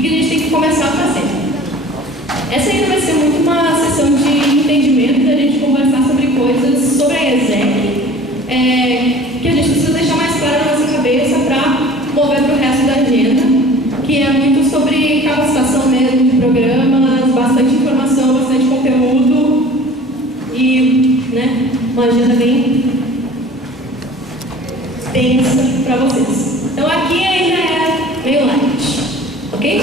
que a gente tem que começar a fazer? Essa ainda vai ser muito uma sessão de entendimento, da gente conversar sobre coisas sobre a ESEC, que a gente precisa deixar mais claro na nossa cabeça para mover para o resto da agenda, que é muito sobre capacitação mesmo de programas, bastante informação, bastante conteúdo e, né, uma agenda bem densa para vocês. Então aqui ainda é meio light, ok?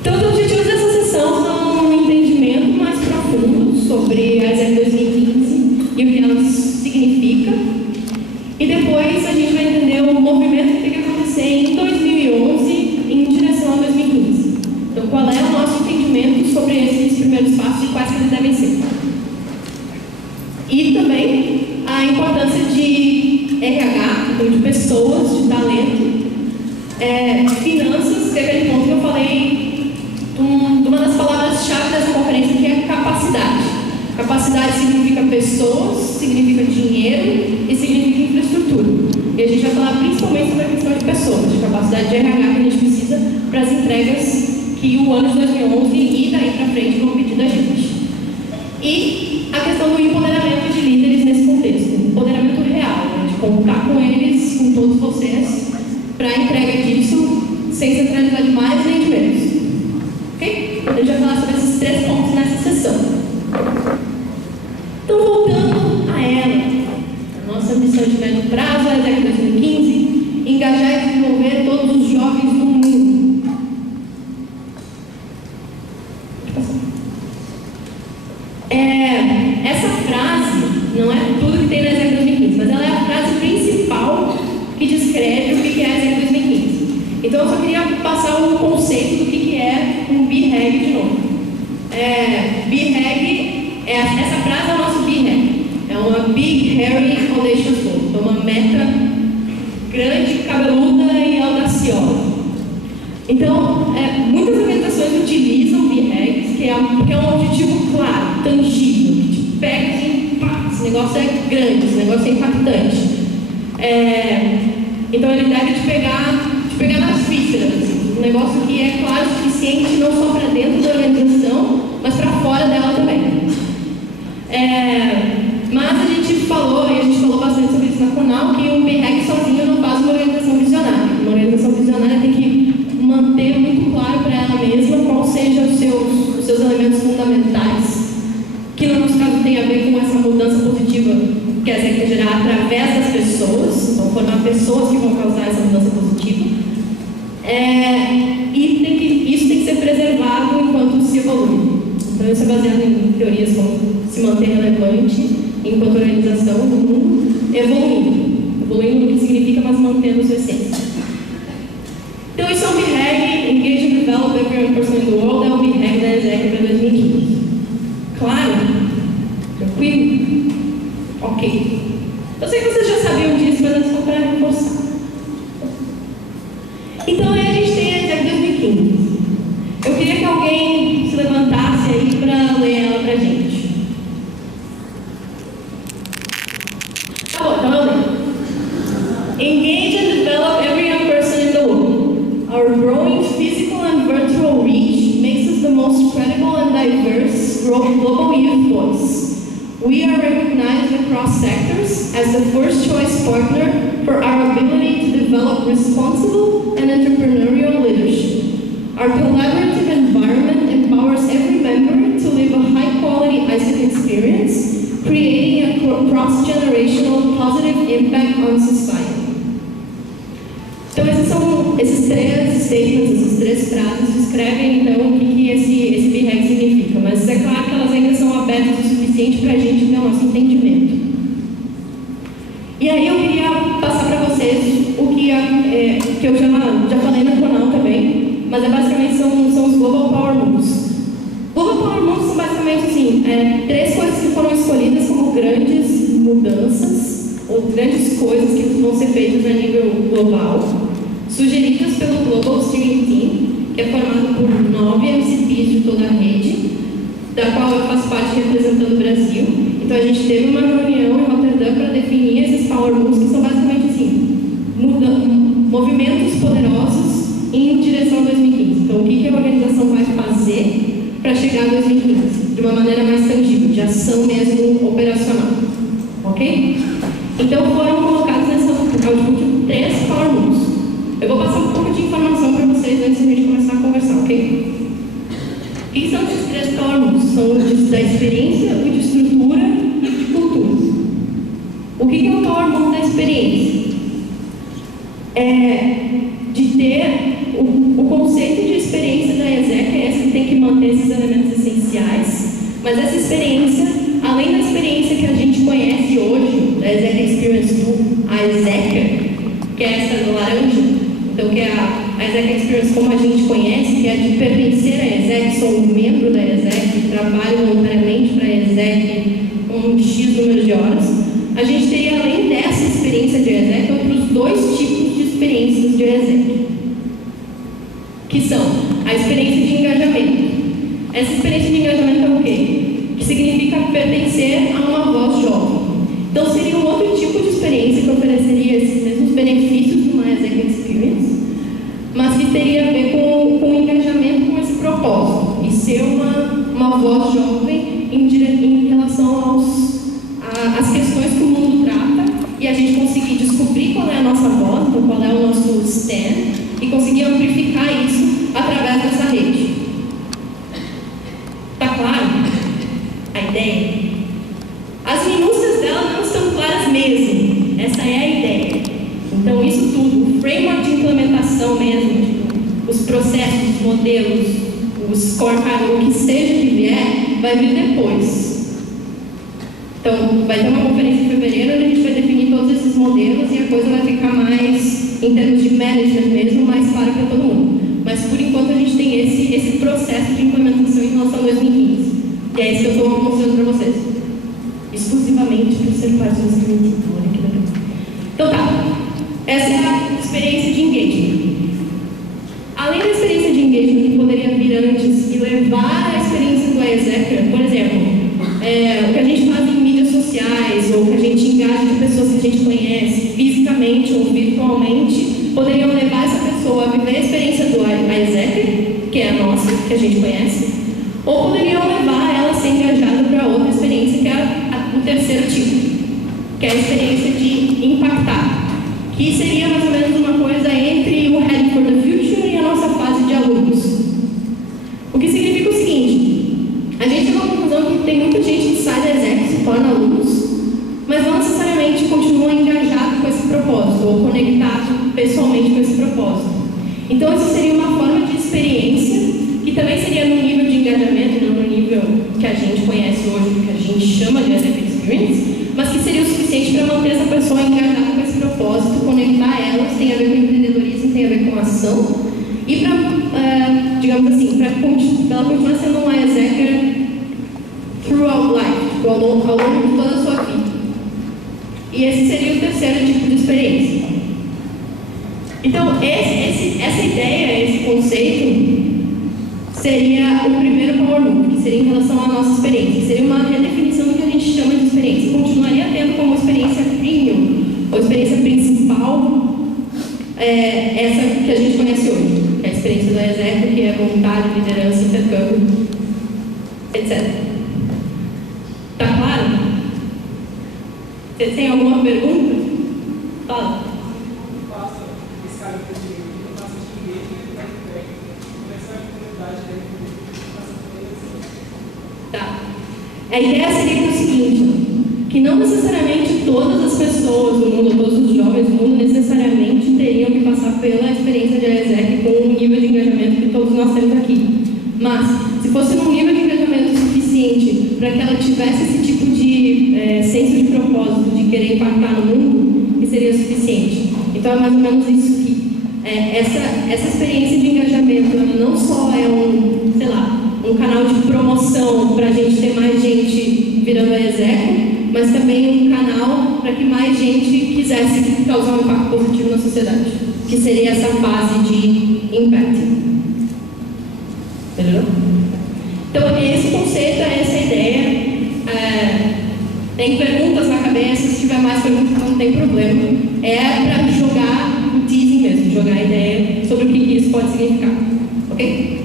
Então os objetivos dessa sessão são um entendimento mais profundo sobre a ESEC 2015 e o que ela significa. E depois a gente vai entender o movimento que tem que acontecer em 2011 em direção a 2015. Então qual é o nosso entendimento sobre esses primeiros passos e quais que eles devem ser. E também a importância de RH, então de pessoas, de talento, finanças, que é aquele ponto que eu falei de uma das palavras-chave dessa conferência, que é capacidade. Capacidade significa pessoas, significa dinheiro e significa infraestrutura. E a gente vai falar principalmente sobre a questão de pessoas, de capacidade de RH que a gente precisa para as entregas que o ano de 2011 e daí para frente vão pedir da gente. E a questão do empoderamento de líderes nesse contexto, empoderamento real, né, de contar com eles, com todos vocês, para a entrega disso, sem centralizar de mais nem de menos. Ok? A gente vai falar sobre esses 3 pontos nessa sessão. Então, voltando a ela, a nossa missão de médio prazo, a ESEC 2015, engajar e desenvolver todos os jovens do mundo. Essa frase não é tudo que tem na ESEC 2015, mas ela é a frase principal que descreve o que é a ESEC 2015. Então eu só queria passar um conceito do que é um BHAG de novo. BHAG, essa frase é o nosso BHAG. É uma Big Hairy Audacious Goal. Então uma meta grande, cabeluda e audaciosa. Então, muitas organizações utilizam BHAGs, porque é um objetivo claro, tangível, que te pega assim, pá, esse negócio é grande, esse negócio é impactante. Então ele deve te pegar nas vísceras, assim, um negócio que é claro o suficiente não só para dentro da organização, mas para fora dela também. Mas a gente falou bastante sobre isso na Conal, que um BHAG sozinho não faz uma organização visionária. Uma organização visionária tem que manter muito claro para ela mesma quais sejam os seus elementos fundamentais, que no nosso caso tem a ver com essa mudança positiva que a ESEC quer gerar através das pessoas, então formar pessoas que vão causar essa mudança positiva. E isso tem que ser preservado enquanto se evolui. Então isso é baseado em teorias como se manter relevante enquanto organização do mundo, evoluindo no que significa, mas mantendo sua essência. Então isso é o BHAG, Engage and Develop Every Young Person in the World, é o BHAG da ESEC para 2015. Claro? Tranquilo? Ok. Eu sei que vocês já sabiam disso, mas é só para reforçar. Então aí a gente tem a ESEC 2015. Eu queria que alguém se levantasse aí para ler ela para a gente. Tá bom, então eu leio. Engage and develop every young person in the world. Our growing physical and virtual reach makes us the most credible and diverse global youth voice. We are recognized across sectors as the first choice partner for our ability to develop responsible and entrepreneurial leadership. Our collaborative environment empowers every member to live a high-quality ICT experience, creating a cross-generational positive impact on society. Então esses são esses 3 statements, essas 3 frases descrevem então o que esse BHAG significa, mas é claro que elas ainda são abertas o suficiente para a gente ter o nosso entendimento. E aí eu queria passar para vocês o que eu já falei no canal também, mas basicamente são os Global Power Moves. Global Power Moves são basicamente assim, 3 coisas que foram escolhidas como grandes mudanças ou grandes coisas que vão ser feitas a nível global, sugeridas pelo Global Steering Team, que é formado por 9 MCPs de toda a rede, da qual eu faço parte representando o Brasil. Então a gente teve uma reunião em Rotterdam para definir esses Power Moves, que são basicamente assim, movimentos poderosos em direção a 2015. Então, o que a organização vai fazer para chegar a 2015? De uma maneira mais tangível, de ação mesmo operacional. Ok? Então, foram colocados nessa output 3 Power Moves. Eu vou passar um pouco de informação para vocês antes de a gente começar a conversar, ok? O que são esses 3 Power Moves? São o da experiência, o de estrutura e o de cultura. O que é o Power Move da experiência? É de ter o conceito de experiência da ESEC, é esse que tem que manter esses elementos essenciais, mas essa experiência, além da experiência que a gente conhece hoje, da ESEC Experience do a ESEC, que é essa do laranja, então que é a ESEC Experience como a gente conhece, que é de pertencer à ESEC, sou um membro da ESEC, trabalho voluntariamente para a ESEC um X número de horas. A gente teria, além dessa experiência de ESEC, outros 2 tipos de experiências de ESEC, que são a experiência de engajamento. Essa experiência de engajamento é o quê? Que significa pertencer a uma voz jovem. Então, seria um outro tipo de experiência que ofereceria esses mesmos benefícios de uma ESEC Experience, mas que teria a ver com o engajamento com esse propósito, e ser uma voz jovem em relação às questões que o mundo trata, e a gente conseguir descobrir qual é a nossa voz, então qual é o nosso stand, e conseguir amplificar isso através dessa rede. Tá claro? A ideia? As minúcias dela não estão claras mesmo. Essa é a ideia. Então, isso tudo, o framework de implementação mesmo, tipo, os processos, os modelos, os scorecard, o que seja que vier, vai vir depois. Então, vai ter uma conferência em fevereiro onde a gente vai definir todos esses modelos e a coisa vai ficar mais, em termos de management mesmo, mais clara para todo mundo. Mas, por enquanto, a gente tem esse processo de implementação em relação a 2015. E é isso que eu estou mostrando para vocês. Exclusivamente para ser parte de 2015. Olha que legal. Então, tá. Essa é a experiência de engagement. Além da experiência de engagement que poderia vir antes e levar a experiência do ESEC, por exemplo, o que a gente faz em mídias sociais, ou que a gente engaja de pessoas que a gente conhece, fisicamente ou virtualmente, poderiam levar essa pessoa a viver a experiência do ESEC, que é a nossa, que a gente conhece, ou poderiam levar ela a ser engajada para outra experiência, que é o terceiro tipo, que é a experiência de impactar, que seria mais ou menos uma coisa entre o Head for the Future e a nossa fase de alunos. O que significa o seguinte: a gente tem uma conclusão que tem muita gente que sai da ESEC, se torna alunos, mas não necessariamente continua engajado com esse propósito, ou conectado pessoalmente com esse propósito. Então, isso seria uma forma de experiência, que também seria no nível de engajamento, não no nível que a gente conhece hoje, que a gente chama de ESEC Experience, mas que seria o suficiente para manter essa pessoa engajada com esse propósito, conectar elas, tem a ver com empreendedorismo, tem a ver com ação, e para, digamos assim, para ela continuar sendo uma ESEC throughout life, ao longo de toda a sua vida. E esse seria o terceiro tipo de experiência. Então, essa ideia, esse conceito, seria o primeiro Power Move, que seria em relação à nossa experiência, que seria uma redefinição do que a gente chama de experiência. Continuaria tendo como experiência premium, ou experiência principal, essa que a gente conhece hoje, que é a experiência do ESEC, que é voluntário, liderança, intercâmbio, etc. Tá claro? Vocês têm alguma pergunta? Fala. Tá. A ideia seria o seguinte, que não necessariamente todas as pessoas do mundo, todos os jovens do mundo, necessariamente teriam que passar pela experiência de ESEC com o nível de engajamento que todos nós temos aqui. Mas, se fosse um nível de engajamento suficiente para que ela tivesse esse tipo de senso de propósito, de querer impactar no mundo, que seria suficiente. Então, é mais ou menos isso que essa experiência de engajamento, ela não só é um canal de promoção para a gente ter mais gente virando a ESEC, mas também um canal para que mais gente quisesse causar um impacto positivo na sociedade, que seria essa fase de impact. Entendeu? Então, esse conceito, essa ideia. Tem perguntas na cabeça, se tiver mais perguntas não tem problema. É para jogar o teasing mesmo. a ideia sobre o que isso pode significar, ok?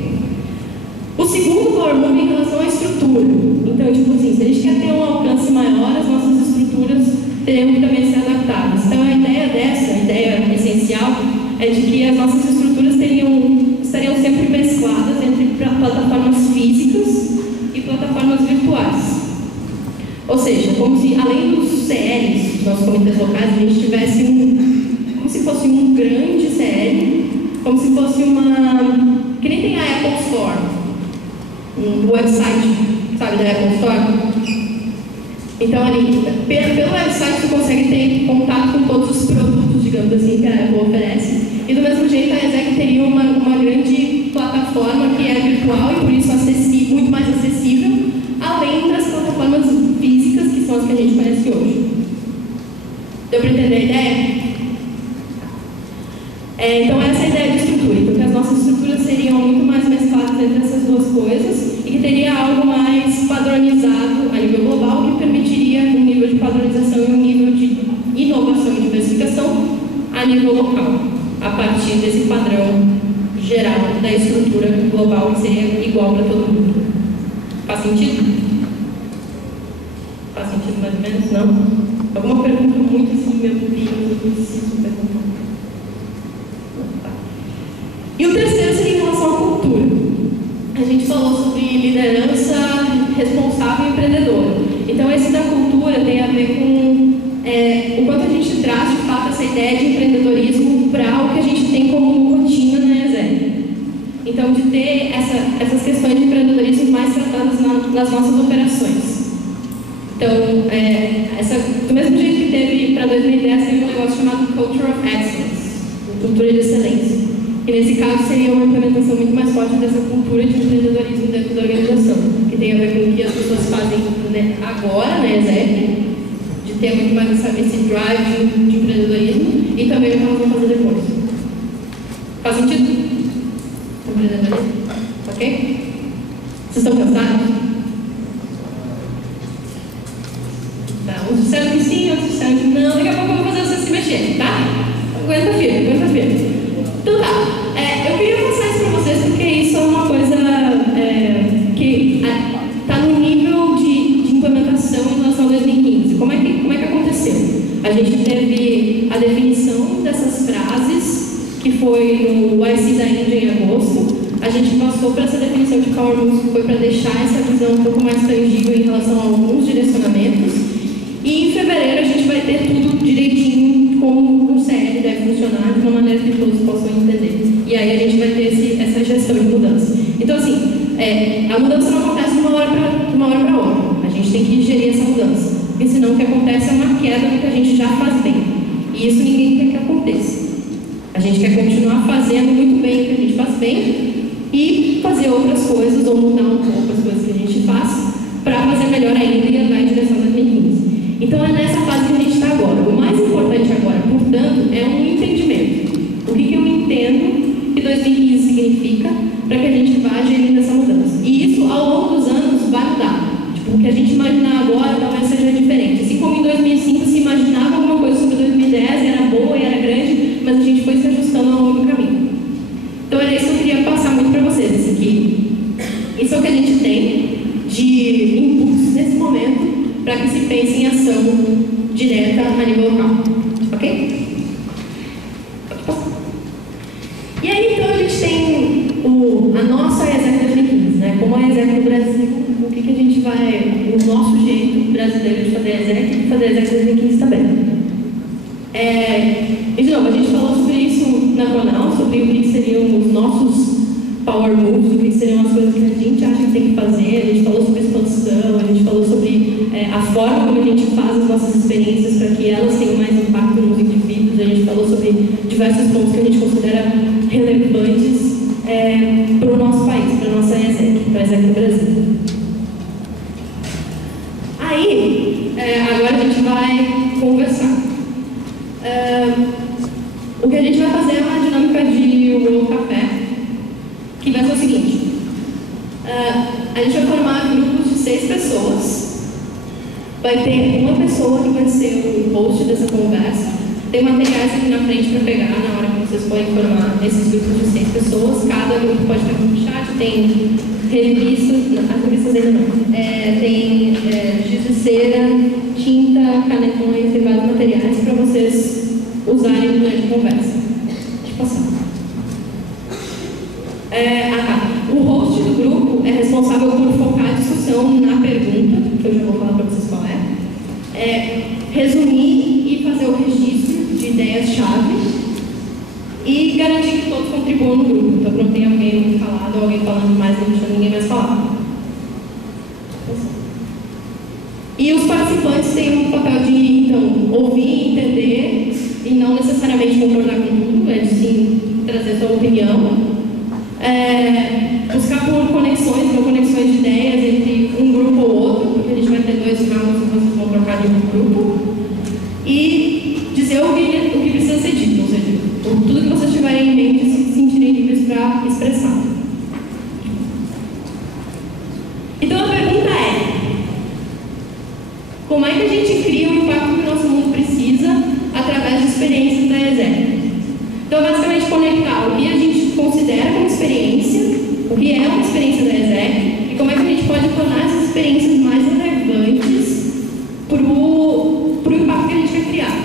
O segundo Power Move é em relação à estrutura. Então, tipo assim, se a gente quer ter um alcance maior, as nossas estruturas teriam que também ser adaptadas. Então, a ideia essencial, é de que as nossas estruturas estariam sempre mescladas entre plataformas físicas e plataformas virtuais. Ou seja, como se, além dos CLs, dos nossos comitês locais, a gente tivesse como se fosse um grande CL, como se fosse que nem tem a Apple Store, um website, sabe, da Apple Store. Então, ali, pelo website, você consegue ter contato com todos os produtos, digamos assim, que a Apple oferece. E do mesmo jeito, a ESEC teria uma grande plataforma que é virtual e por isso muito mais acessível, além das plataformas físicas, que são as que a gente conhece hoje. Deu para entender a ideia? Então, essa é a ideia de estrutura. Então, que as nossas estruturas seriam muito mais mescladas entre essas duas coisas e que teria algo mais padronizado a nível global, que permitiria um nível de padronização e um nível de inovação e diversificação a nível local, a partir desse padrão geral da estrutura global que seria igual para todo mundo. Faz sentido? Faz sentido mais ou menos? Não? Alguma pergunta muito assim, meu Deus, eu preciso perguntar. E o terceiro seria em relação à cultura. A gente falou sobre liderança responsável e empreendedora. Então, esse da cultura tem a ver com o quanto a gente traz, de fato, essa ideia de empreendedorismo para o que a gente tem como rotina na ESEC. Então, de ter essas questões de empreendedorismo mais tratadas nas nossas operações. Então, do mesmo jeito que teve para 2010, teve um negócio chamado Culture of Excellence, cultura de excelência. Que nesse caso seria uma implementação muito mais forte dessa cultura de empreendedorismo dentro da organização, que tem a ver com o que as pessoas fazem agora na ESEC, de ter muito mais esse drive de empreendedorismo, e também o que elas vão fazer depois. Faz sentido? Empreendedorismo? Ok? Vocês estão cansados? Tá, uns disseram que sim, outros disseram que não. Daqui a pouco eu vou fazer vocês se mexerem, tá? Aguenta firme. Então tá, eu queria passar isso para vocês porque isso é uma coisa que está no nível de implementação em relação a 2015. Como é que aconteceu? A gente teve a definição dessas frases, que foi no YC da Índia em agosto. A gente passou para essa definição de Power Moves, que foi para deixar essa visão um pouco mais tangível em relação a alguns direcionamentos. E em fevereiro a gente vai ter tudo direitinho, como o CL deve funcionar, de uma maneira que todos possam entender. E aí a gente vai ter essa gestão de mudança. Então, assim, a mudança não acontece de uma hora para outra. A gente tem que gerir essa mudança. Porque senão o que acontece é uma queda do que a gente já faz bem. E isso ninguém quer que aconteça. A gente quer continuar fazendo muito bem o que a gente faz bem e fazer outras coisas, ou mudar um pouco as coisas que a gente faz, para fazer melhor ainda e andar em direção a 2015. Então é nessa fase que a gente está agora. O mais importante agora, portanto, é um entendimento. O que eu entendo que 2015 significa para que a gente vá gerindo essa mudança. E isso, ao longo dos anos, vai mudar. Tipo, o que a gente imaginar agora talvez seja diferente. Assim como em 2005 se imaginava alguma coisa sobre 2010, era boa e era grande, mas a gente foi se ajustando ao longo do caminho. Então era isso que eu queria passar muito para vocês. Isso é o que a gente tem de impulso nesse momento, para que se pense em ação direta a nível local. Ok? E aí, então, a gente tem a nossa ESEC 2015, né? Como a ESEC do Brasil, o que a gente vai, o nosso jeito brasileiro de fazer a ESEC e fazer a ESEC 2015 também. E, de novo, a gente falou sobre isso na Conal, sobre o que seriam os nossos Power Moves, o que seriam as coisas que a gente acha que tem que fazer. A gente falou sobre expansão, a gente falou sobre a forma como a gente faz as nossas experiências para que elas tenham mais impacto nos indivíduos. A gente falou sobre diversos pontos que a gente considera relevantes para o nosso país, para a nossa ESEC, para a ESEC do Brasil. Aí, agora a gente vai conversar. O que a gente vai fazer é uma dinâmica de World Café, que vai ser o seguinte: a gente vai formar grupos de 6 pessoas. Vai ter uma pessoa que vai ser o host dessa conversa, Tem materiais aqui na frente para pegar na hora que vocês forem formar esses grupos de 6 pessoas. Cada grupo pode ter um chat, tem revistas, as revistas ainda não. Tem giz de cera, tinta, canetões, tem vários materiais para vocês usarem durante a conversa. Deixa eu passar. O host do grupo é responsável por focar a discussão na pergunta, que eu já vou falar para vocês qual é. Resumir e fazer o registro de ideias-chave e garantir que todos contribuam no grupo. Então, não tem alguém muito falado ou alguém falando mais e não deixando ninguém mais falar. E os participantes têm um papel de, então, ouvir, entender e não necessariamente concordar com tudo, sim trazer sua opinião. Buscar por conexões de ideias entre um grupo ou outro, porque a gente vai ter 2 rounds que vocês vão trocar de um grupo, e dizer o que precisa ser dito, ou seja, tudo que vocês tiverem em mente se sentirem livres para expressar. Então a pergunta é: como é que a gente cria o impacto que o nosso mundo precisa através de experiências da ESEC? Então, basicamente, conectar o que a gente considera como experiência, o que é uma experiência da ESEC, e como é que a gente pode tornar essas experiências mais relevantes para o impacto que a gente quer criar,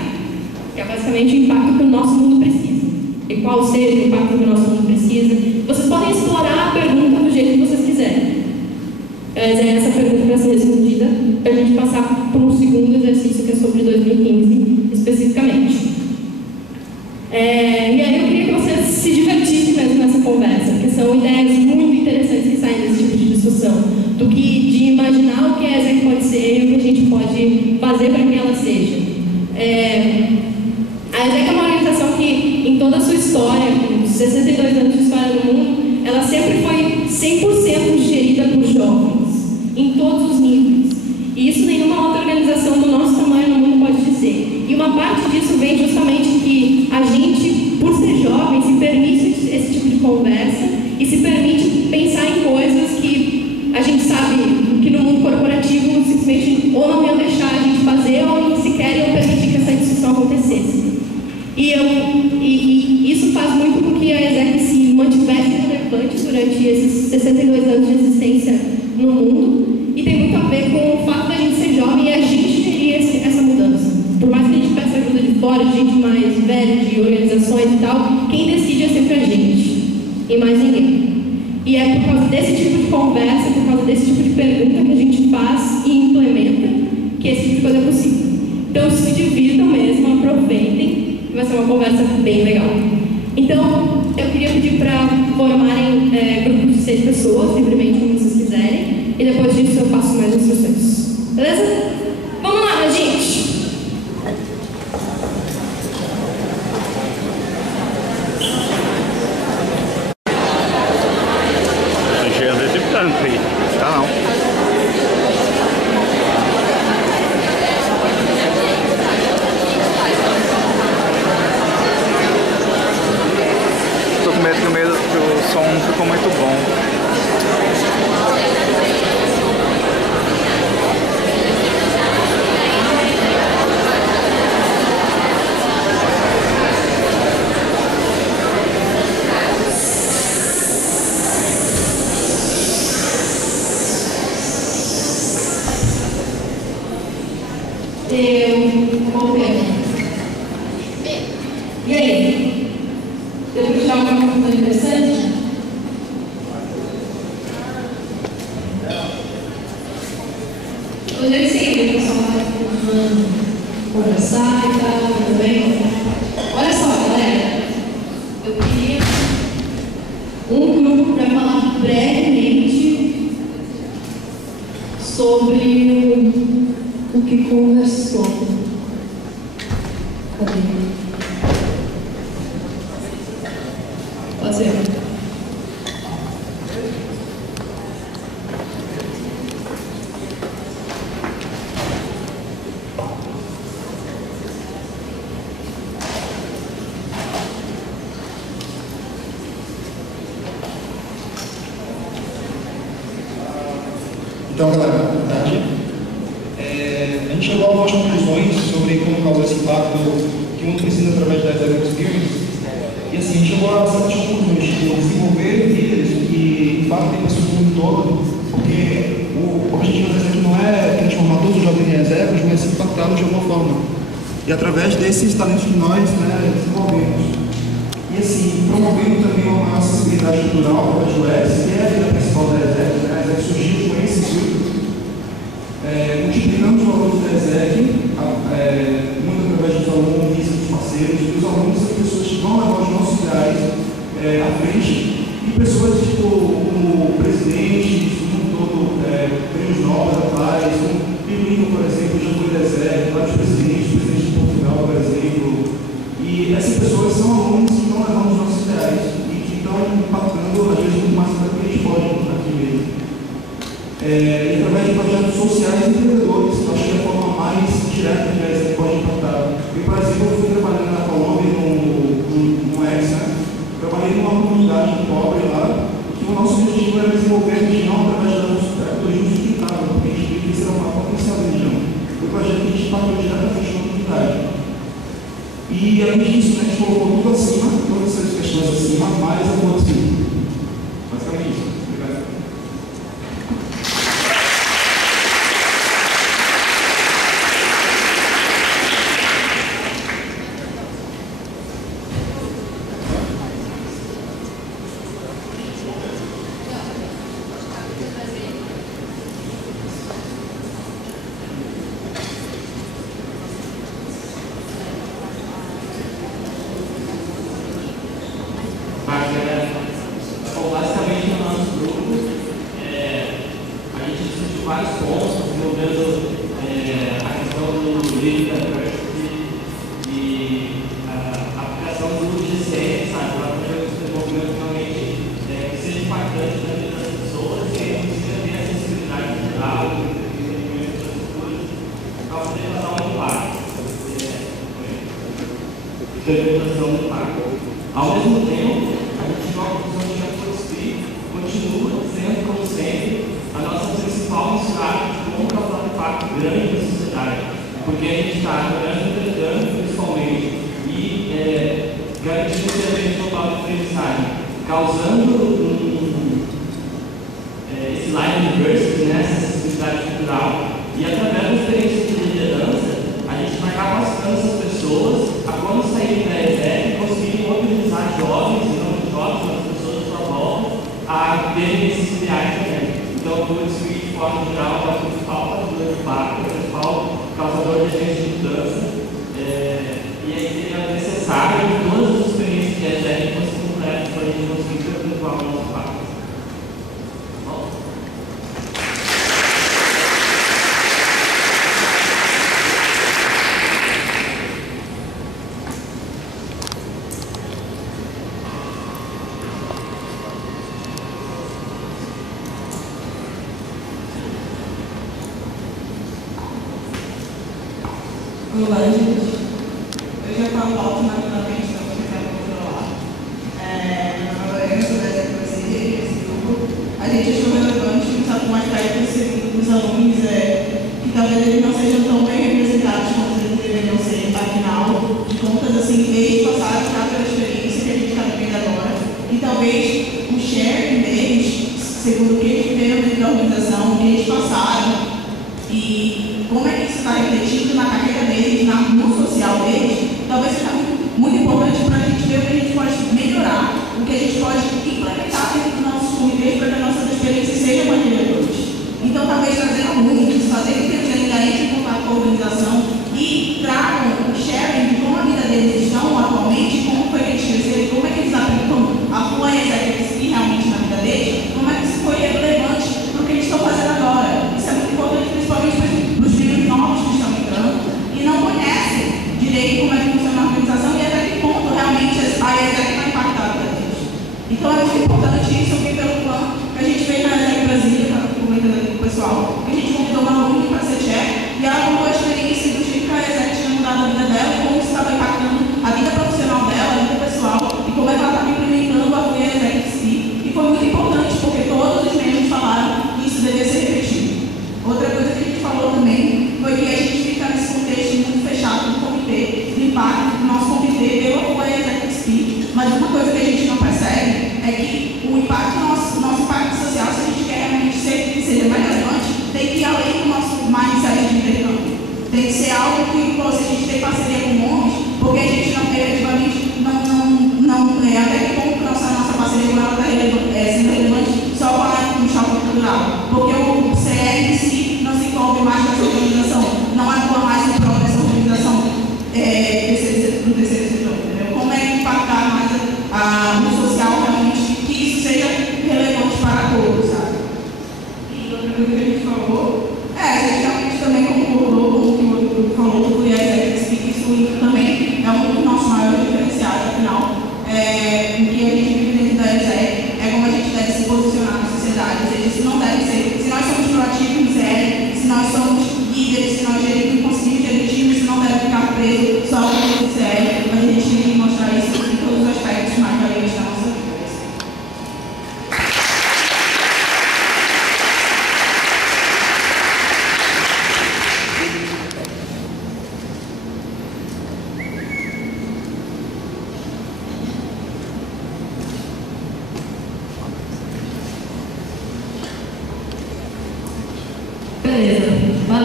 que é basicamente o impacto que o nosso mundo precisa. E qual seja o impacto que o nosso mundo precisa? Vocês podem explorar a pergunta do jeito que vocês quiserem. Essa pergunta vai ser respondida para a gente passar por um segundo exercício que é sobre 2015 especificamente. E aí eu queria que vocês se divertissem mesmo nessa conversa, porque são ideias muito interessantes que saem desse tipo de discussão, de imaginar o que a ESEC pode ser e o que a gente pode fazer para que ela seja. A ESEC é uma organização que, em toda a sua história, com 62 anos de história no mundo, ela sempre foi 100% gerida por jovens, em todos os níveis. E isso nenhuma outra organização do nosso tamanho no mundo pode dizer. E uma parte disso vem justamente que a gente, por ser jovem, se permite esse tipo de conversa e se permite pensar em coisas que a gente sabe que no mundo corporativo simplesmente ou não iam deixar a gente fazer ou nem sequer iam permitir que essa discussão acontecesse. E isso faz muito com que a ESEC se mantivesse relevante durante esses 62 anos de existência no mundo. E tem muito a ver com o fato da gente ser jovem e a gente gerir essa mudança. Por mais que a gente peça ajuda de fora, de gente mais velha, de organizações e tal, quem decide é sempre a gente, e mais ninguém. E é por causa desse tipo de conversa, por causa desse tipo de pergunta que a gente faz e implementa, que esse tipo de coisa é possível. Então se divirtam mesmo, aproveitem, que vai ser uma conversa bem legal. Então, eu queria pedir para formarem grupos de 6 pessoas, livremente, como vocês quiserem. E depois disso eu passo mais instruções. Beleza? Vamos lá, minha gente! Achei andar de tanto aí. Tá não. Tô com medo que o som não ficou muito bom. E aí? Deu para tirar alguma coisa interessante? Hoje é sempre o pessoal vai conversar e tal, tudo bem? Olha só, galera. Eu queria um grupo para falar brevemente sobre o que conversou. Cadê? Pode ser. Então, galera, boa tarde. A gente chegou a algumas conclusões sobre como causar esse impacto que o mundo precisa através das experiências. E assim, a gente chegou a certas conclusões, tipo, desenvolver líderes que impactem pessoas do mundo todo, porque o objetivo das executives não é transformar todos os jovens em executives, mas impactá-los de alguma forma. E através desses talentos que nós desenvolvemos. E assim, promovendo também uma maior acessibilidade cultural através do UX, que é a vida principal da ESEC, né? A ESEC surgiu com esse intuito, multiplicando os valores da ESEC, muito através dos alunos, dos parceiros, e os alunos são pessoas que vão levar os nossos ideais à frente, e pessoas como presidentes, do mundo todo, prêmios Nobel atuais, como Bilinho, por exemplo, já foi da ESEC, vários presidentes de Portugal, por exemplo, e essas pessoas são alunos que estão levando os nossos ideais e que estão impactando, às vezes, muito mais do que eles podem aqui mesmo. E através de projetos sociais e empreendedores, eu acho que é a forma mais direta que a ESEC pode impactar. Eu, por exemplo, eu fui trabalhando na Colômbia, no EX, né? Trabalhei numa comunidade pobre lá, que o nosso objetivo era desenvolver a região através do turismo sustentável, porque a gente queria que isso era uma potencial da região. Foi um projeto que a gente impactou diretamente na comunidade. E além disso, a gente colocou tudo acima, todas essas questões acima, mais a ponto acima. Basicamente isso. Obrigado. Bom, basicamente no nosso grupo, a gente discutiu vários pontos, envolvendo a questão do livro da diversity e a aplicação do GCS, sabe? Para fazer o desenvolvimento realmente que seja impactante na vida das pessoas e a gente precisa ter acessibilidade cultural, entendimento das culturas, para poder passar um impacto. Implementação do impacto. Ao mesmo tempo, a gente joga a conclusão de que continua sendo, como sempre, a nossa principal missão de como causar um impacto grande na sociedade. Porque a gente está melhorando principalmente e garantindo o serviço total de aprendizagem, causando esse line diversity, né, essa acessibilidade cultural, e através da experiência de liderança, a gente vai capacitando essas pessoas a quando saírem da ESEC conseguirem mobilizar jovens, e não jovens, mas pessoas à sua volta, a terem esses ideais também. Então, por isso que, de forma geral, é o principal causador de impacto, o principal causador de agente de mudança, e aí seria necessário que todas as experiências que a ESEC fossem completas para a gente conseguir perpetuar o nosso impacto. Olá, gente. Eu já falo alto naturalmente, então você quer controlar. Meu nome é Lorena, sou da esse grupo. A gente achou relevante começar com mais tarde os alunos que talvez eles não sejam tão bem representados quanto eles deveriam ser, afinal de contas, assim, eles passaram já pela experiência que a gente está vivendo agora. E talvez o share deles, segundo o que eles viveram dentro da organização, o que eles passaram, e como é que isso está refletido na carreira deles, no social deles, talvez seja muito importante para a gente ver o que a gente pode melhorar, o que a gente pode implementar dentro dos nossos comitês para que as nossas experiências sejam mais relevantes. Então, talvez trazer alunos, fazer com que eles entrem em contato com a organização e tragam o sharing de como a vida deles estão atualmente, como foi que eles cresceram, como é que eles aplicam a fluência realmente na vida deles, como é que isso foi relevante para o que eles estão fazendo agora. Isso é muito importante, principalmente para os filhos novos que estão entrando e não conhecem direito como é que funciona a organização e até que ponto realmente a ESEC vai impactar a vida deles. Então é muito importante isso aqui pelo plano que a gente fez na ESEC Brasília, comentando aqui com o pessoal, que a gente convidou uma aluna para ser chefe e ela contou a experiência do jeito que a ESEC tinha mudado a vida dela e como isso estava impactando a vida profissional dela, a vida pessoal e como é que ela estava implementando a ESEC em si. E foi muito importante porque todos os membros falaram que isso devia ser repetido. Outra coisa que a gente falou também foi que a gente fica nesse contexto muito fechado do comitê, do impacto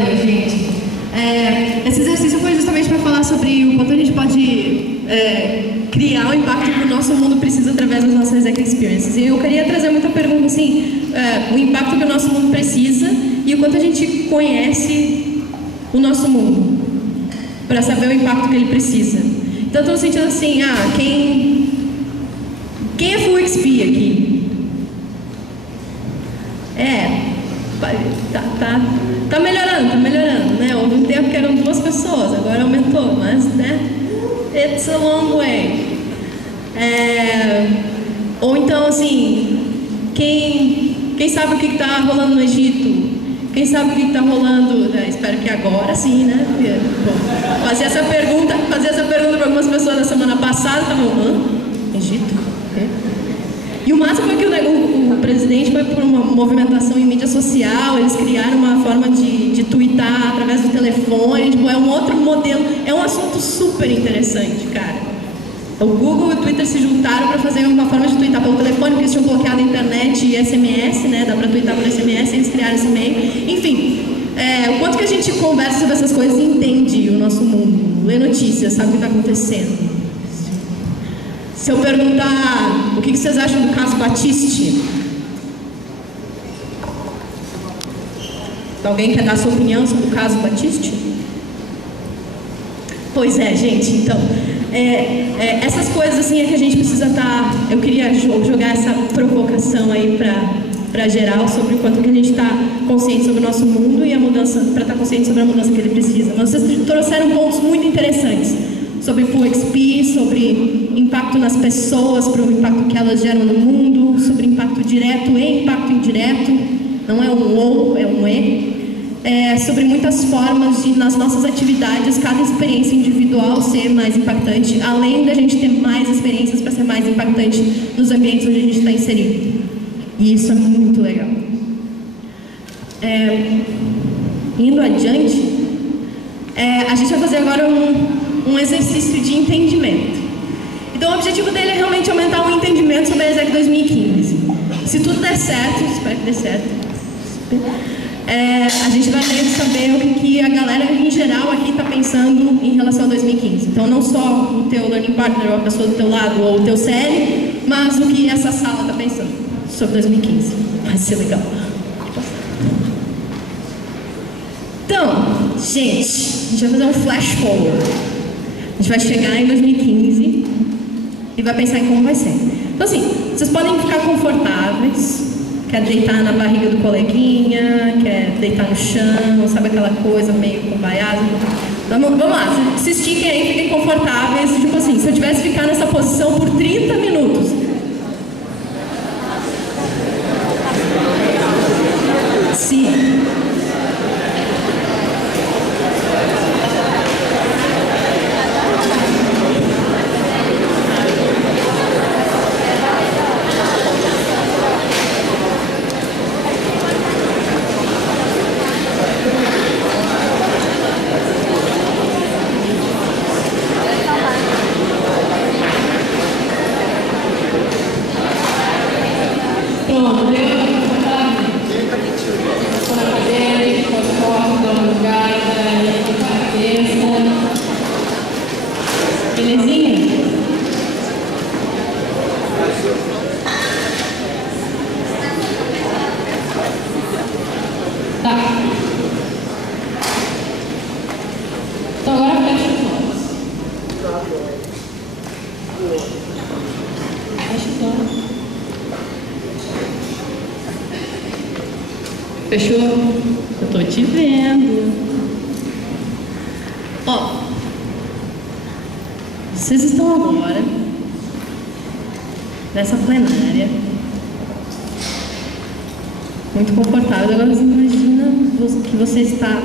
Valeu, gente. Esse exercício foi justamente para falar sobre o quanto a gente pode criar o impacto que o nosso mundo precisa através das nossas experiences. E eu queria trazer muita pergunta assim, o impacto que o nosso mundo precisa e o quanto a gente conhece o nosso mundo para saber o impacto que ele precisa. Então, estou sentindo assim, quem é Full XP aqui? Tá melhorando, né? Houve um tempo que eram 2 pessoas, agora aumentou, mas, né? It's a long way. Ou então, assim, quem sabe o que está rolando no Egito? Quem sabe o que está rolando? Espero que agora sim, né? Bom, fazia essa pergunta para algumas pessoas na semana passada, estavam, Egito? E o máximo foi que o presidente foi por uma movimentação em mídia social, eles criaram uma forma de twittar através do telefone, tipo, é um outro modelo, é um assunto super interessante, cara. O Google e o Twitter se juntaram para fazer uma forma de twittar pelo telefone, porque eles tinham bloqueado a internet e SMS, né, dá para twittar por SMS, eles criaram esse meio. Enfim, o quanto que a gente conversa sobre essas coisas e entende o nosso mundo, lê notícias, sabe o que está acontecendo. Se eu perguntar o que vocês acham do caso Batiste, alguém quer dar sua opinião sobre o caso Batiste? Pois é, gente, então, essas coisas assim é que a gente precisa estar. Eu queria jogar essa provocação aí para geral sobre o quanto que a gente está consciente sobre o nosso mundo e a mudança, para estar consciente sobre a mudança que ele precisa. Mas vocês trouxeram pontos muito interessantes sobre Full XP, sobre impacto nas pessoas, para o impacto que elas geram no mundo, sobre impacto direto e impacto indireto, não é um ou, é um e. Sobre muitas formas de, nas nossas atividades, cada experiência individual ser mais impactante, além da gente ter mais experiências para ser mais impactante nos ambientes onde a gente está inserido. E isso é muito legal. Indo adiante, a gente vai fazer agora um exercício de entendimento. Então o objetivo dele é realmente aumentar o entendimento sobre a ESEC 2015. Se tudo der certo, espero que dê certo, a gente vai ter que saber o que a galera em geral aqui está pensando em relação a 2015. Então não só o teu learning partner ou a pessoa do teu lado ou o teu CL, mas o que essa sala está pensando sobre 2015. Vai ser legal. Então, gente, a gente vai fazer um flash forward. A gente vai chegar em 2015 e vai pensar em como vai ser. Então assim, vocês podem ficar confortáveis, quer deitar na barriga do coleguinha, quer deitar no chão, sabe aquela coisa meio combaiada. Então, vamos lá, se estiquem aí, fiquem confortáveis, tipo assim, se eu tivesse que ficar nessa posição por 30 minutos. Sim. Fechou? Eu tô te vendo. Ó, vocês estão agora nessa plenária, muito confortável. Agora você imagina que você está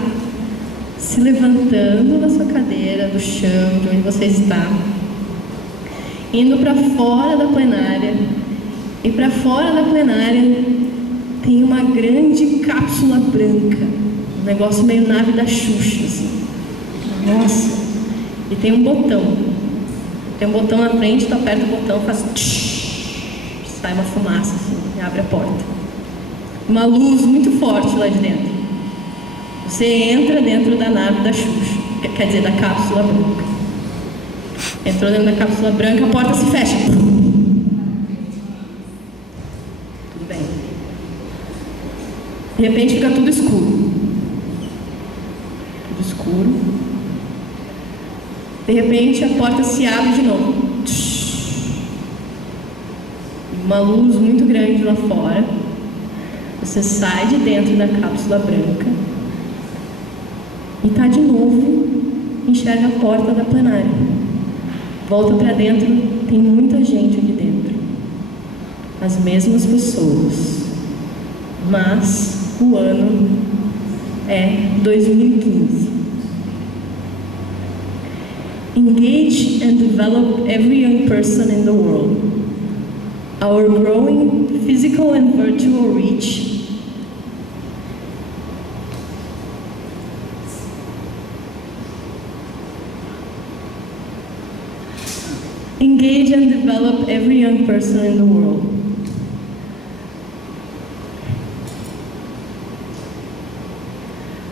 se levantando da sua cadeira, do chão, de onde você está, indo para fora da plenária, e para fora da plenária tem uma grande cápsula branca, um negócio meio nave da Xuxa, assim. Nossa! E tem um botão. Tem um botão na frente, tu aperta o botão, faz sai uma fumaça, assim, e abre a porta. Uma luz muito forte lá de dentro. Você entra dentro da nave da Xuxa, quer dizer, da cápsula branca. Entrou dentro da cápsula branca, a porta se fecha. Tudo bem. De repente fica tudo escuro. Tudo escuro. De repente a porta se abre de novo. Uma luz muito grande lá fora. Você sai de dentro da cápsula branca e tá de novo, enxerga a porta da plenária. Volta para dentro, tem muita gente aqui dentro. As mesmas pessoas. Mas o ano é 2015. Engage and develop every young person in the world. Our growing physical and virtual reach engage and develop every young person in the world.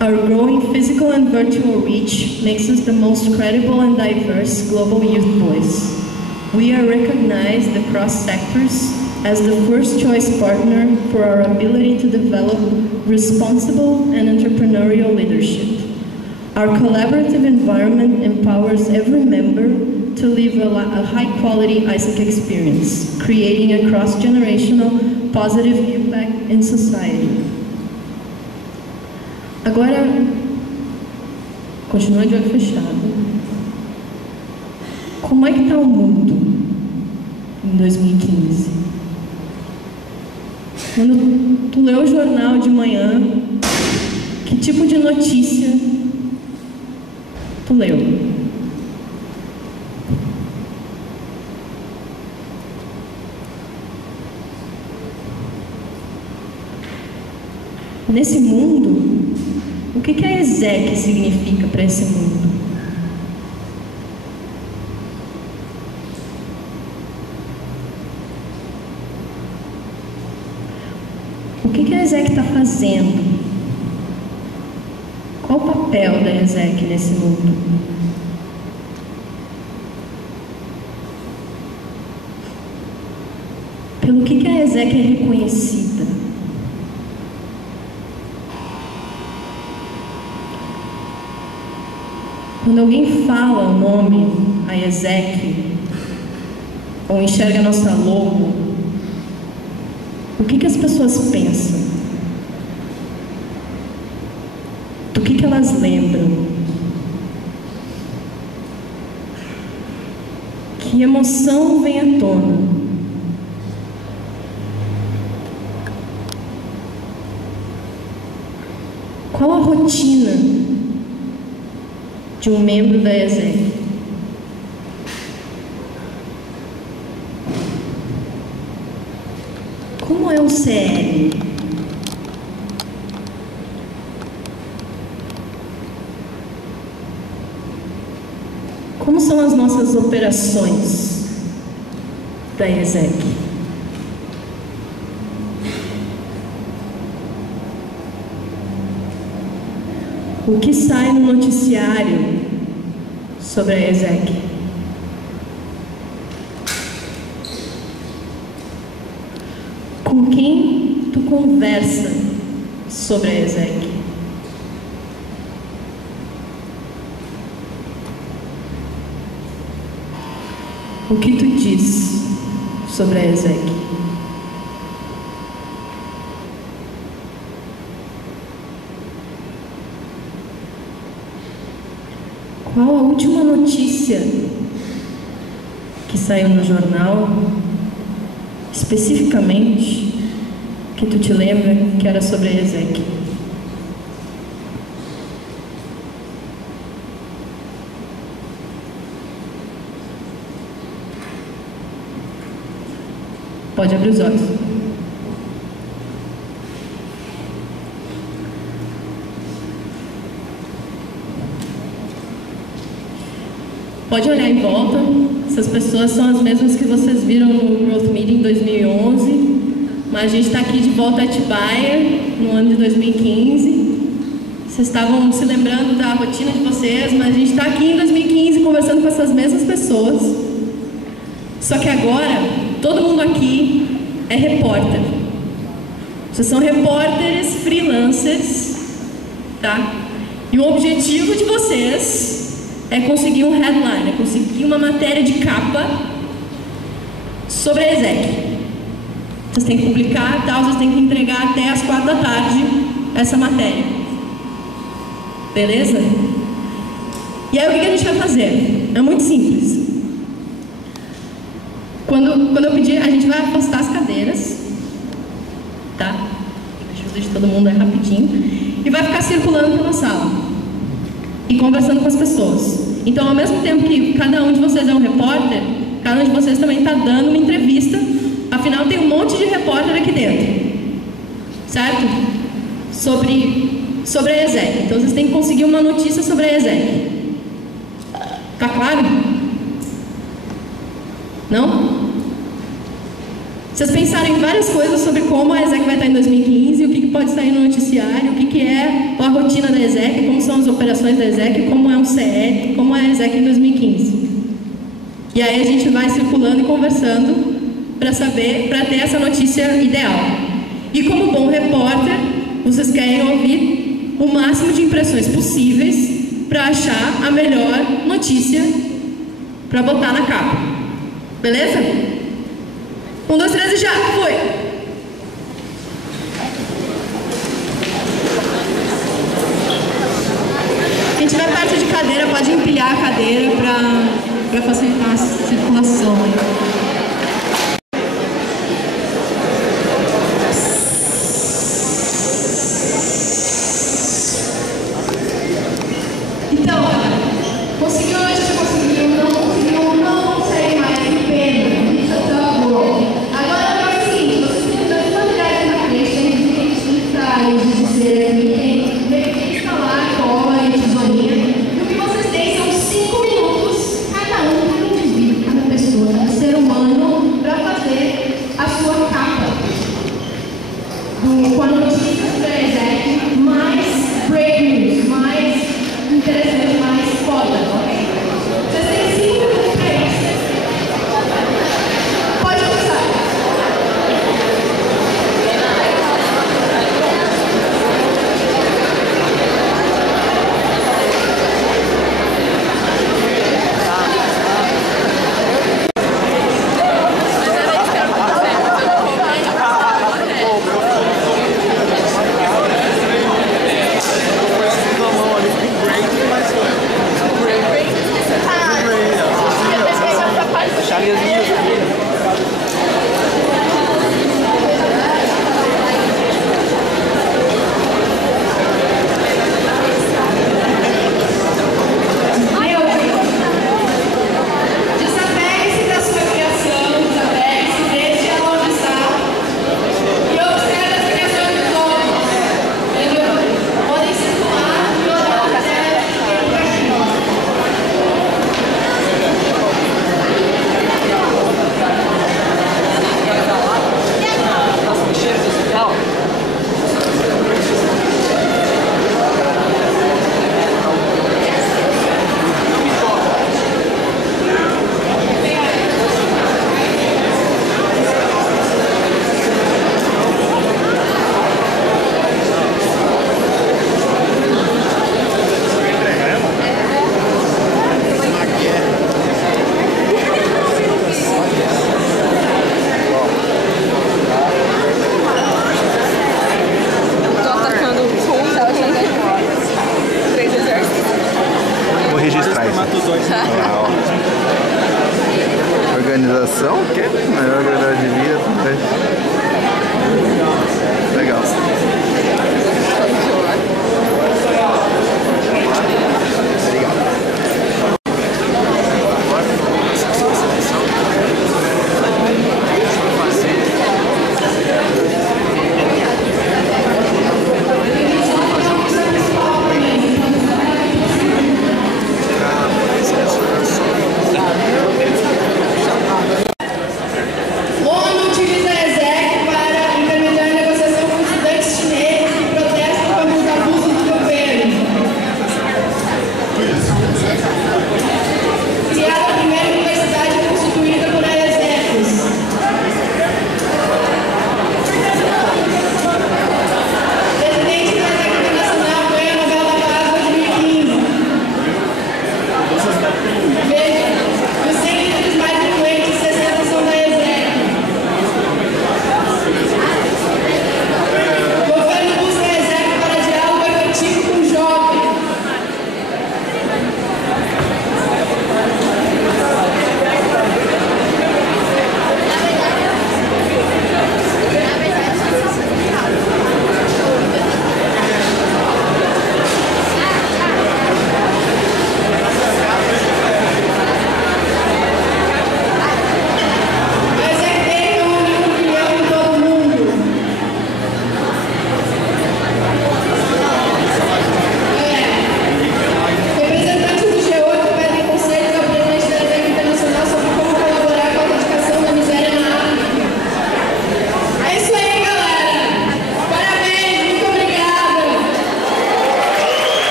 Our growing physical and virtual reach makes us the most credible and diverse global youth voice. We are recognized across sectors as the first choice partner for our ability to develop responsible and entrepreneurial leadership. Our collaborative environment empowers every member to live a high-quality ISEC experience, creating a cross-generational positive impact in society. Agora, continua de olho fechado. Como é que está o mundo em 2015? Quando tu lê o jornal de manhã, que tipo de notícia tu leu? Nesse mundo, o que a ESEC significa para esse mundo? O que a ESEC está fazendo? Qual o papel da ESEC nesse mundo? Pelo que a ESEC é reconhecida? Quando alguém fala o nome, a ESEC, ou enxerga a nossa logo, o que as pessoas pensam? Do que elas lembram? Que emoção vem à tona? Qual a rotina de um membro da ESEC? Como é o CL? Como são as nossas operações da ESEC? O que sai no noticiário sobre a ESEC? Com quem tu conversa sobre a ESEC? O que tu diz sobre a ESEC? Qual a última notícia que saiu no jornal, especificamente, que tu te lembra que era sobre a ESEC? Pode abrir os olhos. Pode olhar em volta. Essas pessoas são as mesmas que vocês viram no Growth Meeting 2011, mas a gente está aqui de volta a Atibaia no ano de 2015. Vocês estavam se lembrando da rotina de vocês, mas a gente está aqui em 2015 conversando com essas mesmas pessoas. Só que agora, todo mundo aqui é repórter. Vocês são repórteres freelancers, tá? E o objetivo de vocês é conseguir um headline, é conseguir uma matéria de capa sobre a ESEC. Vocês têm que publicar, tá? Vocês têm que entregar até as 4 da tarde essa matéria. Beleza? E aí o que a gente vai fazer? É muito simples. Quando eu pedir, a gente vai afastar as cadeiras, tá? A ajuda de todo mundo é rapidinho. E vai ficar circulando pela sala e conversando com as pessoas. Então, ao mesmo tempo que cada um de vocês é um repórter, cada um de vocês também está dando uma entrevista. Afinal, tem um monte de repórter aqui dentro, certo? Sobre a ESEC. Então, vocês têm que conseguir uma notícia sobre a ESEC. Tá claro? Não? Vocês pensaram em várias coisas sobre como a ESEC vai estar em 2015, o que pode sair no noticiário, o que é a rotina da ESEC, como são as operações da ESEC, como é um CE, como é a ESEC em 2015. E aí a gente vai circulando e conversando para ter essa notícia ideal. E como bom repórter, vocês querem ouvir o máximo de impressões possíveis para achar a melhor notícia para botar na capa. Beleza? 1, 2, 3 e já! Foi! Quem tiver perto de cadeira pode empilhar a cadeira para facilitar a circulação. Então, conseguiu hoje, você conseguiu, não sei mais, que pena. Isso é tão bom. Agora é o seguinte, vocês têm 2 materiais na frente, tem digitais, de ser, tem instalar, cola e tesourinha. E o que vocês têm são 5 minutos, cada um, cada indivíduo, cada pessoa, cada ser humano,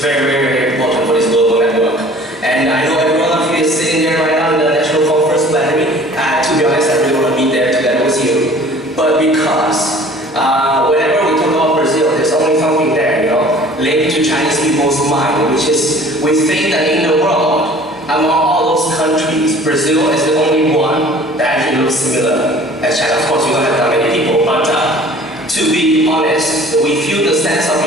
very, very, very important for this global network. And I know every one of you is sitting there right now in the National Conference Plenary. To be honest, I really want to be there together with you. But because whenever we talk about Brazil, there's only something there, linked to Chinese people's mind, which is we think that in the world, among all those countries, Brazil is the only one that actually looks similar as China. Of course, we don't have that many people, but to be honest, we feel the sense of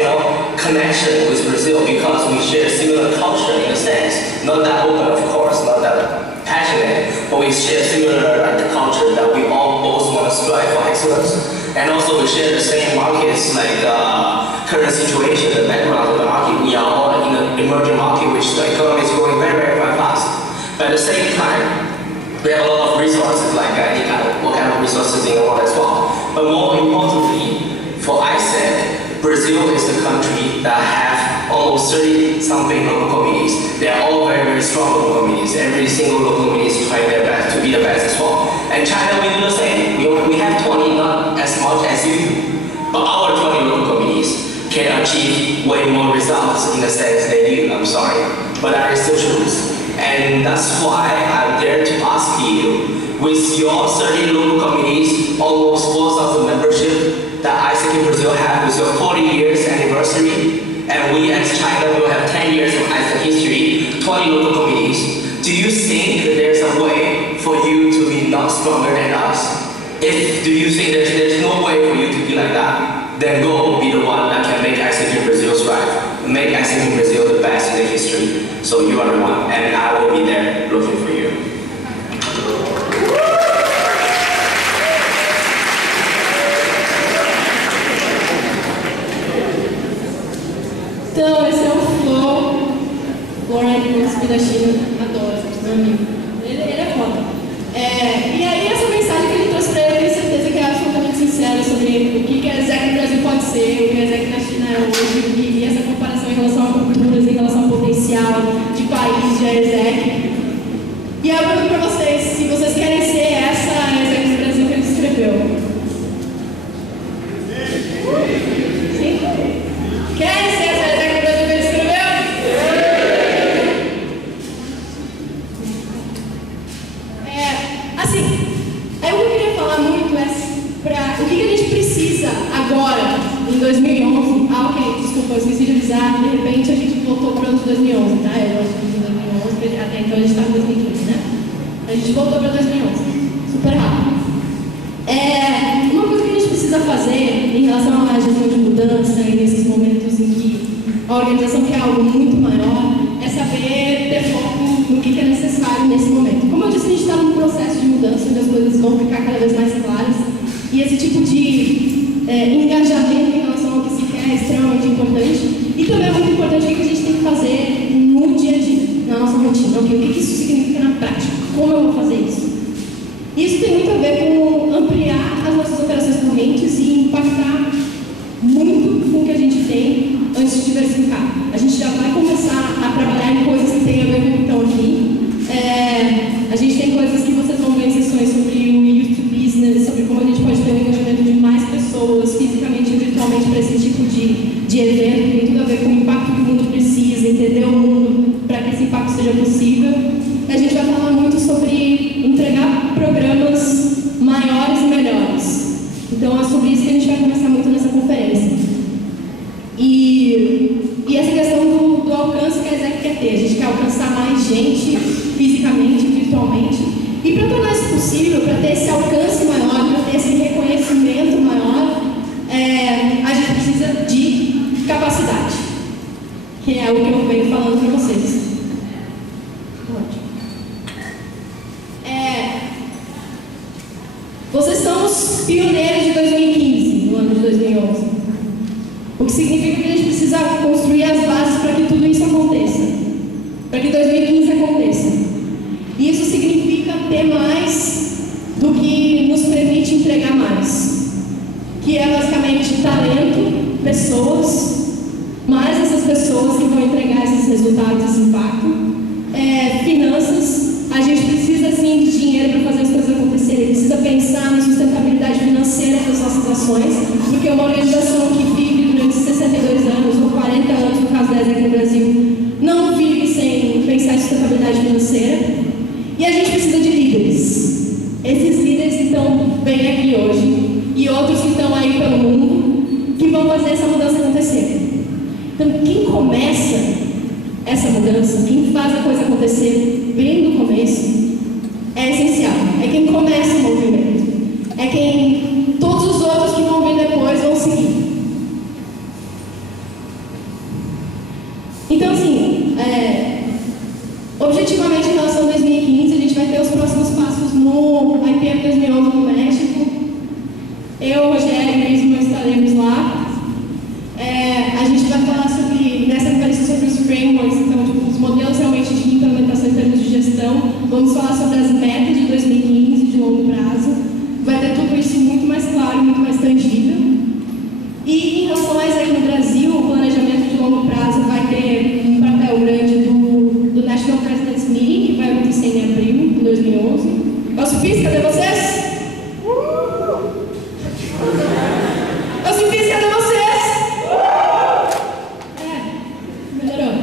connection with Brazil because we share similar culture in a sense. Not that open, of course, not that passionate, but we share similar culture that we all both want to strive for excellence. And also we share the same markets, like current situation, the background of the market. We are all in an emerging market, which the economy is growing very, very, very fast. But at the same time, we have a lot of resources, like what kind of resources in the world as well. But more importantly, for ISEC, Brazil is the country that have almost 30-something local communities. They are all very, very strong local communities. Every single local community is trying their best to be the best as well. And China, we do the same. We have 20, not as much as you do. But our 20 local communities can achieve way more results in the sense than you. I'm sorry. But that is the truth. And that's why I'm there to ask you, with your 30 local communities, almost 4,000 membership that ISEC in Brazil have, with your 40 years anniversary, and we as China will have 10 years of ISEC history, 20 local communities, do you think that there's a way for you to be not stronger than us? Do you think there's no way for you to be like that, then go be the one that can make ISEC in Brazil strive, make ISEC in Brazil the best in the history. So you are the one, and I will be there looking for you. Então, esse é o Florian da China, adoro, meu amigo. Ele é foda. E aí essa mensagem que ele trouxe para ele, eu tenho certeza que é absolutamente sincera sobre o que a ESEC no Brasil pode ser, o que a ESEC na China é hoje, e essa comparação em relação a culturas, em relação ao potencial de país de ESEC. E aí eu pergunto para vocês, se vocês querem ser essa ESEC no Brasil que ele descreveu. Sim? Querem ser essa ESEC no Brasil que ele descreveu? Assim, aí o que eu queria falar muito é o que a gente precisa agora, em 2011. Ok, desculpa, eu esqueci de avisar, de repente a gente voltou para o ano de 2011, tá? Eu acho que em 2011, até então a gente está em 2015, né? A gente voltou para 2011, super rápido. Uma coisa que a gente precisa fazer em relação à gestão de mudança e nesses momentos em que a organização quer algo muito maior, é saber ter foco no que é necessário nesse momento. Como eu disse, a gente está num processo de mudança onde as coisas vão ficar cada vez mais claras e esse tipo de engajamento em relação ao que se quer é extremamente importante e também é muito importante o que a gente tem que fazer no dia a dia, na nossa rotina. O que isso significa na prática? Como eu vou fazer isso? Isso tem muito a ver com ampliar as nossas operações correntes e impactar muito com o que a gente tem antes de diversificar. A gente já vai começar a trabalhar em coisas que têm a ver com o que estão aqui. A gente tem coisas que vocês vão ver em sessões sobre o Youth to Business, sobre como a gente pode ter um engajamento de mais pessoas fisicamente e virtualmente para esse tipo de evento, que tem tudo a ver com o impacto que o mundo precisa, entender o mundo para que esse impacto seja possível. A gente vai falar muito sobre entregar programas maiores e melhores. Então é sobre isso que a gente vai conversar muito nessa conferência. E essa questão do alcance que a ESEC quer ter. A gente quer alcançar mais gente fisicamente, virtualmente. E para tornar isso possível, para ter esse alcance maior, para ter esse reconhecimento maior, a gente precisa de capacidade, que é o que eu venho falando para vocês. Vocês são os pioneiros de 2015, no ano de 2011. O que significa que a gente precisa construir as bases para que tudo isso aconteça. Para que 2015 aconteça. E isso significa ter mais do que nos permite entregar mais. Que é basicamente talento, pessoas, mais essas pessoas que vão entregar esses resultados, esse impacto. Finanças. A gente precisa, sim, de dinheiro para fazer as coisas acontecerem. Precisa pensar na sustentabilidade financeira das nossas ações, porque uma organização que vive durante 62 anos ou 40 anos, no caso da ESEC no Brasil, esses líderes que estão bem aqui hoje e outros que estão aí pelo mundo, que vão fazer essa mudança acontecer. Então, quem começa essa mudança, quem faz a coisa acontecer bem no começo, é essencial. É quem começa o movimento. É quem todos os outros que vão vir depois vão seguir. Então, assim, objetivamente, em relação a 2015, a gente vai ter os próximos passos no IPM 2011 no México. Eu, Rogério e Prisma estaremos lá. A gente vai falar sobre, nessa conferência, sobre os frameworks, então, tipo, os modelos realmente de implementação em termos de gestão. Vamos falar sobre as metas de 2015, de longo prazo. Vai ter tudo isso muito mais claro, muito mais tangível. E em relação a isso aqui no Brasil, o planejamento de longo prazo vai ter um papel grande do National President's Meeting, que vai acontecer em abril de 2011. Nosso FIS, cadê vocês? Nosso FIS, cadê vocês? Melhorou.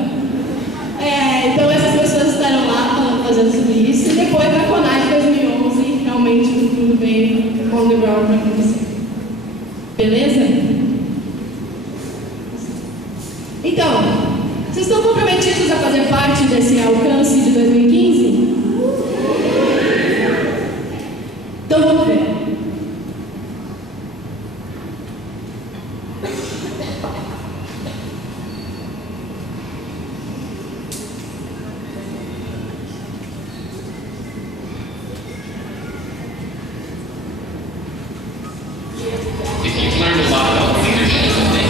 Então essas pessoas estarão lá fazendo sobre isso. E depois da CONAD 2011, realmente tudo bem on the ground para acontecer. Beleza? Então, vocês estão comprometidos a fazer parte desse alcance de 2015? Então vamos ver. If you've learned a lot about leadership and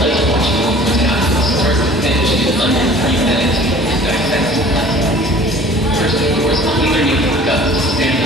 let's watch the movement happen start to finish in under 3 minutes and dissect the lesson. First, of course, the leader needs the guts to stand